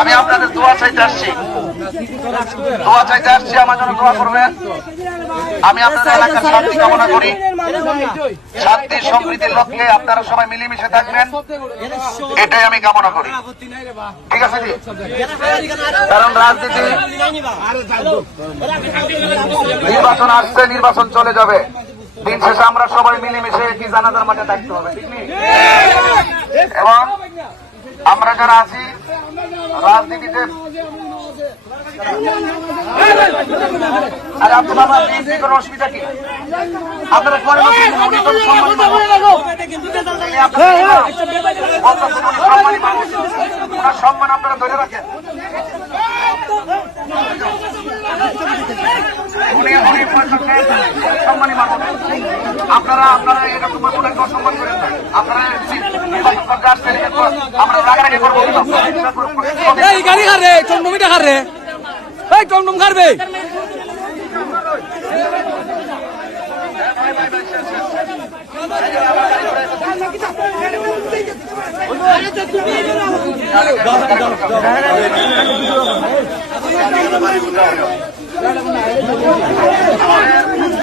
আমি আপনাদের দোয়া চাইতে আসছি, আমার জন্য দোয়া করবেন। আমি আপনাদের এলাকার শান্তি কামনা করি, শান্তি সম্প্রীতির লক্ষ্যে আপনারা সবাই মিলেমিশে থাকবেন, এটাই আমি কামনা করি। ঠিক আছে জি? কারণ রাজনীতি, নির্বাচন আসছে, নির্বাচন চলে যাবে, দিন শেষে আমরা সবাই মিলেমিশে কি জানাজার মাঠে থাকতে হবে, ঠিক নেই? এবং আমরা যারা আছি রাজনীতিতে, আর আপনার বাবা কোনো অসুবিধা কি? আপনারা সম্মান আপনারা ধরে রাখেন। সম্মানী মানুষ আপনারা এরকম ওনাকে অসম্মান করেন না। আপনারা নির্বাচন করতে আসছেন, আমরা রাগারাগি করবো। গাড়ি খারে টমটমিটা খারে, এই টমটম খারবে। আমাদের